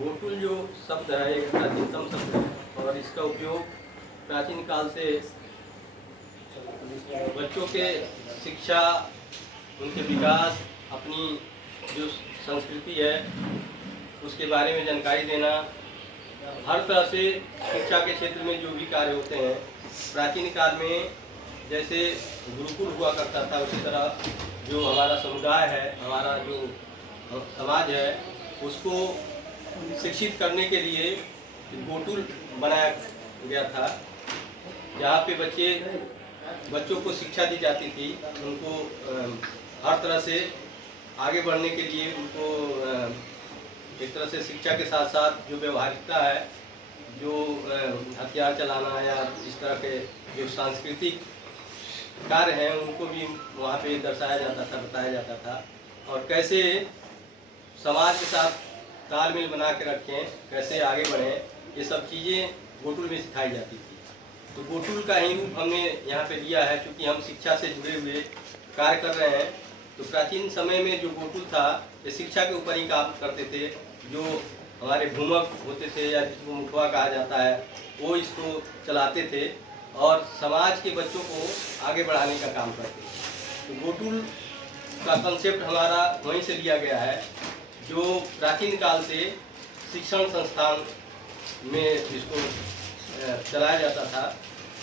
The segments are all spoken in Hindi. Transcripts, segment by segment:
गोकुल जो शब्द है एक प्राचीनतम शब्द है और इसका उपयोग प्राचीन काल से बच्चों के शिक्षा, उनके विकास, अपनी जो संस्कृति है उसके बारे में जानकारी देना, हर तरह से शिक्षा के क्षेत्र में जो भी कार्य होते हैं प्राचीन काल में जैसे गुरुकुल हुआ करता था उसी तरह जो हमारा समुदाय है, हमारा जो समाज है उसको शिक्षित करने के लिए गोकुल बनाया गया था, जहाँ पे बच्चों को शिक्षा दी जाती थी। उनको हर तरह से आगे बढ़ने के लिए उनको एक तरह से शिक्षा के साथ साथ जो व्यवहारिकता है, जो हथियार चलाना या इस तरह के जो सांस्कृतिक कार्य हैं उनको भी वहाँ पे दर्शाया जाता था, बताया जाता था। और कैसे समाज के साथ तालमेल बना के रखें, कैसे आगे बढ़ें, ये सब चीज़ें गोकुल में सिखाई जाती थी। तो गोकुल का ही रूप हमने यहाँ पे लिया है, क्योंकि हम शिक्षा से जुड़े हुए कार्य कर रहे हैं। तो प्राचीन समय में जो गोकुल था ये शिक्षा के ऊपर ही काम करते थे। जो हमारे भूमक होते थे या जिसको मुखवा कहा जाता है वो इसको चलाते थे और समाज के बच्चों को आगे बढ़ाने का काम करते थे। तो गोकुल का कंसेप्ट हमारा वहीं से लिया गया है, जो प्राचीन काल से शिक्षण संस्थान में इसको चलाया जाता था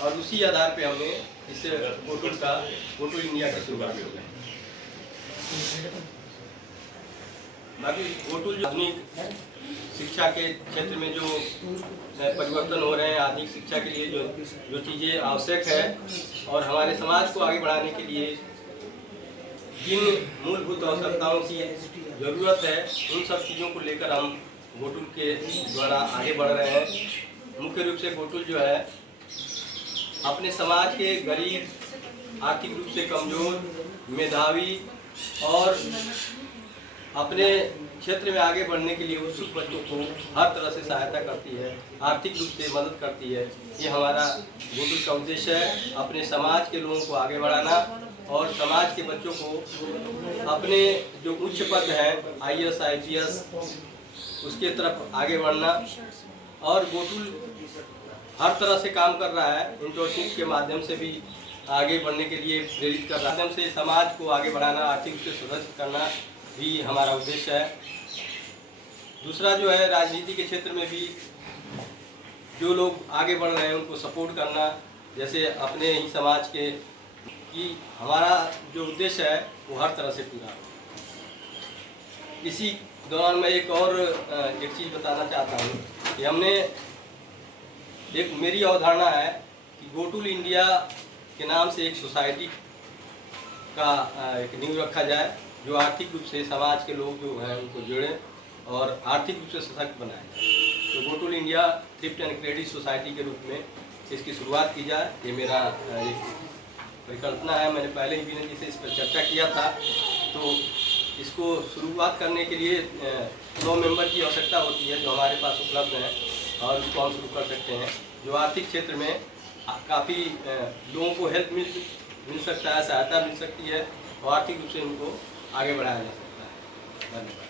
और उसी आधार पे हमने इस गोकुल इंडिया की शुरुआत की है। बाकी गोकुल जो आधुनिक शिक्षा के क्षेत्र में जो परिवर्तन हो रहे हैं, आधुनिक शिक्षा के लिए जो चीज़ें आवश्यक है और हमारे समाज को आगे बढ़ाने के लिए जिन मूलभूत आवश्यकताओं की ज़रूरत है उन सब चीज़ों को लेकर हम गोकुल के द्वारा आगे बढ़ रहे हैं। मुख्य रूप से गोकुल जो है अपने समाज के गरीब, आर्थिक रूप से कमज़ोर, मेधावी और अपने क्षेत्र में आगे बढ़ने के लिए उत्सुक बच्चों को हर तरह से सहायता करती है, आर्थिक रूप से मदद करती है। ये हमारा गोकुल का उद्देश्य है, अपने समाज के लोगों को आगे बढ़ाना और समाज के बच्चों को अपने जो उच्च पद हैं IAS, IPS उसके तरफ आगे बढ़ना। और गोकुल हर तरह से काम कर रहा है, इंटर्नशिप के माध्यम से भी आगे बढ़ने के लिए प्रेरित कर रहा है, माध्यम से समाज को आगे बढ़ाना, आर्थिक रूप से सुदृढ़ करना भी हमारा उद्देश्य है। दूसरा जो है राजनीति के क्षेत्र में भी जो लोग आगे बढ़ रहे हैं उनको सपोर्ट करना, जैसे अपने ही समाज के कि हमारा जो उद्देश्य है वो हर तरह से पूरा हो। इसी दौरान मैं एक चीज़ बताना चाहता हूँ कि हमने मेरी अवधारणा है कि गोकुल इंडिया के नाम से एक सोसाइटी का एक नींव रखा जाए, जो आर्थिक रूप से समाज के लोग जो हैं उनको जोड़ें और आर्थिक रूप से सशक्त बनाए। तो Gokul India thrift and credit society के रूप में इसकी शुरुआत की जाए, ये मेरा एक परिकल्पना है। मैंने पहले ही विनय जी से इस पर चर्चा किया था। तो इसको शुरुआत करने के लिए 9 मेंबर की आवश्यकता होती है जो हमारे पास उपलब्ध हैं और इसको हम शुरू कर सकते हैं, जो आर्थिक क्षेत्र में काफ़ी लोगों को हेल्प मिल सकता है, सहायता मिल सकती है और आर्थिक रूप से उनको आगे बढ़ाया जा सकता है। धन्यवाद।